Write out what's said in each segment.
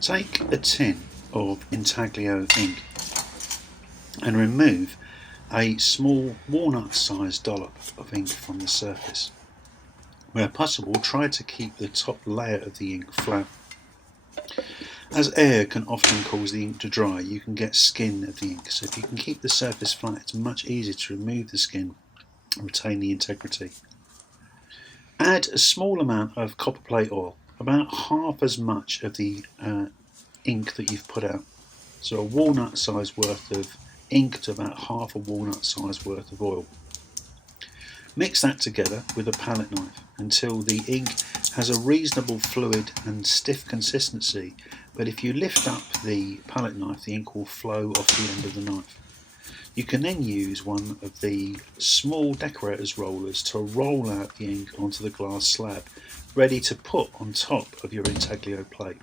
Take a tin of Intaglio ink and remove a small walnut-sized dollop of ink from the surface. Where possible, try to keep the top layer of the ink flat. As air can often cause the ink to dry, you can get skin of the ink, so if you can keep the surface flat, it's much easier to remove the skin and retain the integrity. Add a small amount of copper plate oil, about half as much of the ink that you've put out. So a walnut size worth of ink to about half a walnut size worth of oil. Mix that together with a palette knife until the ink has a reasonable fluid and stiff consistency, but if you lift up the palette knife, the ink will flow off the end of the knife. You can then use one of the small decorator's rollers to roll out the ink onto the glass slab, ready to put on top of your Intaglio plate.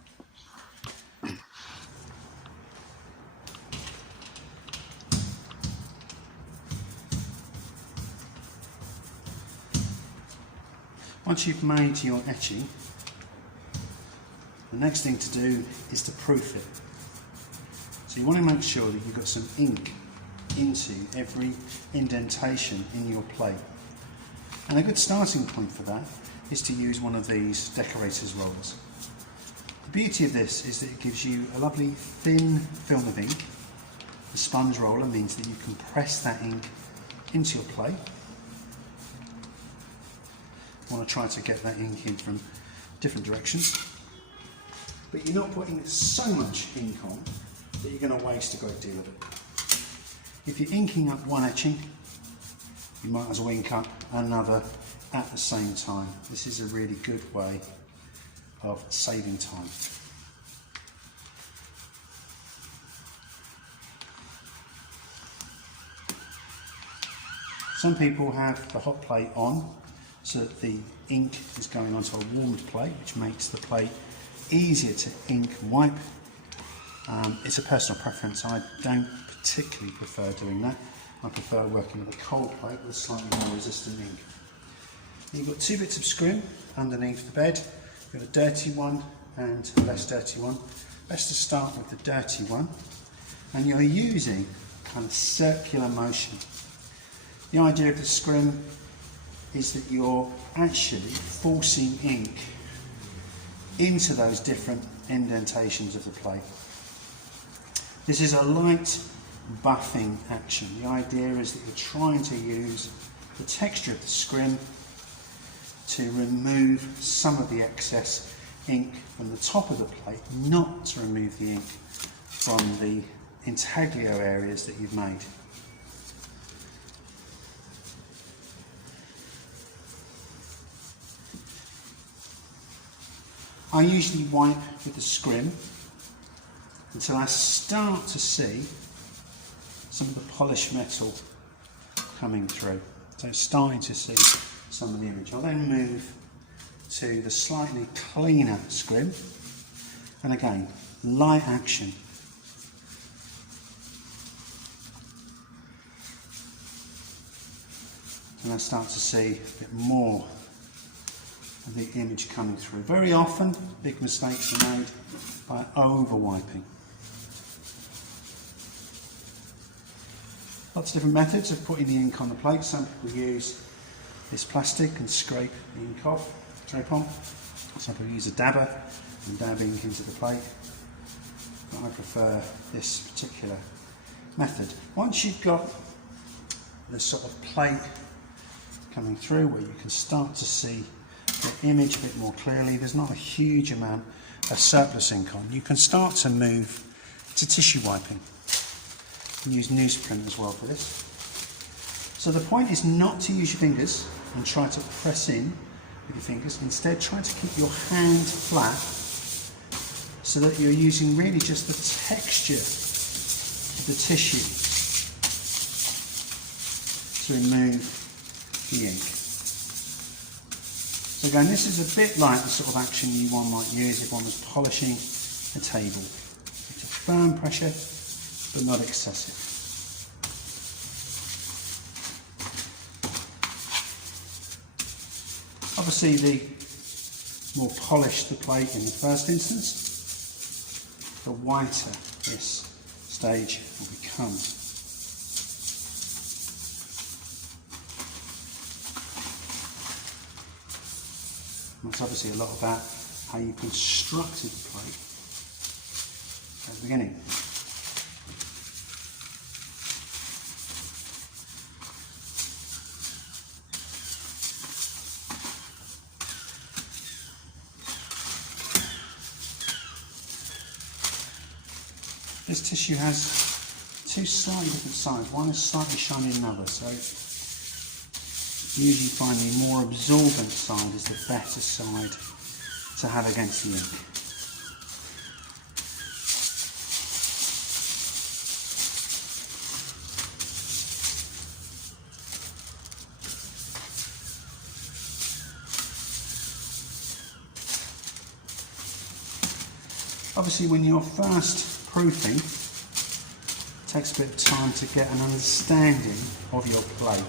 Once you've made your etching, the next thing to do is to proof it. So you want to make sure that you've got some ink into every indentation in your plate. And a good starting point for that is to use one of these decorator's rollers. The beauty of this is that it gives you a lovely thin film of ink. The sponge roller means that you can press that ink into your plate. You want to try to get that ink in from different directions, but you're not putting so much ink on that you're going to waste a great deal of it. If you're inking up one etching, you might as well ink up another at the same time. This is a really good way of saving time. Some people have the hot plate on so that the ink is going onto a warmed plate, which makes the plate easier to ink and wipe. It's a personal preference. I don't particularly prefer doing that. I prefer working with a cold plate with a slightly more resistant ink. You've got two bits of scrim underneath the bed. You've got a dirty one and a less dirty one. Best to start with the dirty one, and you're using kind of circular motion. The idea of the scrim is that you're actually forcing ink into those different indentations of the plate. This is a light buffing action. The idea is that you're trying to use the texture of the scrim to remove some of the excess ink from the top of the plate, not to remove the ink from the intaglio areas that you've made. I usually wipe with the scrim until I start to see some of the polished metal coming through. So starting to see some of the image. I'll then move to the slightly cleaner scrim, and again, light action. And I start to see a bit more of the image coming through. Very often, big mistakes are made by over wiping. Lots of different methods of putting the ink on the plate. Some people use this plastic and scrape the ink off, scrape on. Some people use a dabber and dab ink into the plate. But I prefer this particular method. Once you've got the sort of plate coming through where you can start to see the image a bit more clearly, there's not a huge amount of surplus ink on, you can start to move to tissue wiping. You can use newsprint as well for this. So the point is not to use your fingers and try to press in with your fingers. Instead, try to keep your hand flat so that you're using really just the texture of the tissue to remove the ink. So again, this is a bit like the sort of action one might use if one was polishing a table. It's a firm pressure, but not excessive. Obviously, the more polished the plate in the first instance, the whiter this stage will become. That's obviously a lot about how you constructed the plate at the beginning. This tissue has two slightly different sides. One is slightly shinier than the other, so usually find the more absorbent side is the better side to have against the ink. Obviously when you're first proofing, it takes a bit of time to get an understanding of your plate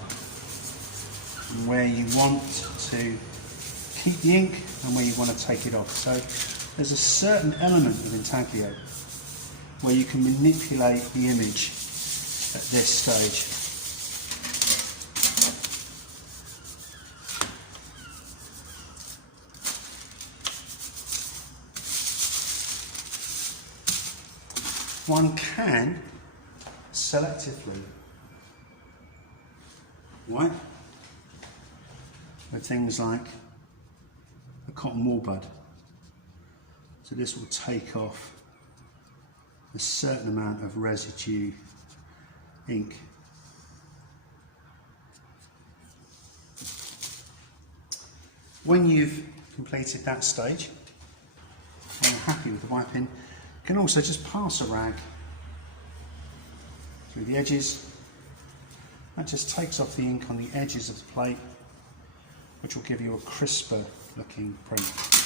and where you want to keep the ink and where you want to take it off. So there's a certain element of Intaglio where you can manipulate the image at this stage. One can selectively wipe with things like a cotton wool bud. So this will take off a certain amount of residue ink. When you've completed that stage and you're happy with the wiping, you can also just pass a rag through the edges. That just takes off the ink on the edges of the plate, which will give you a crisper looking print.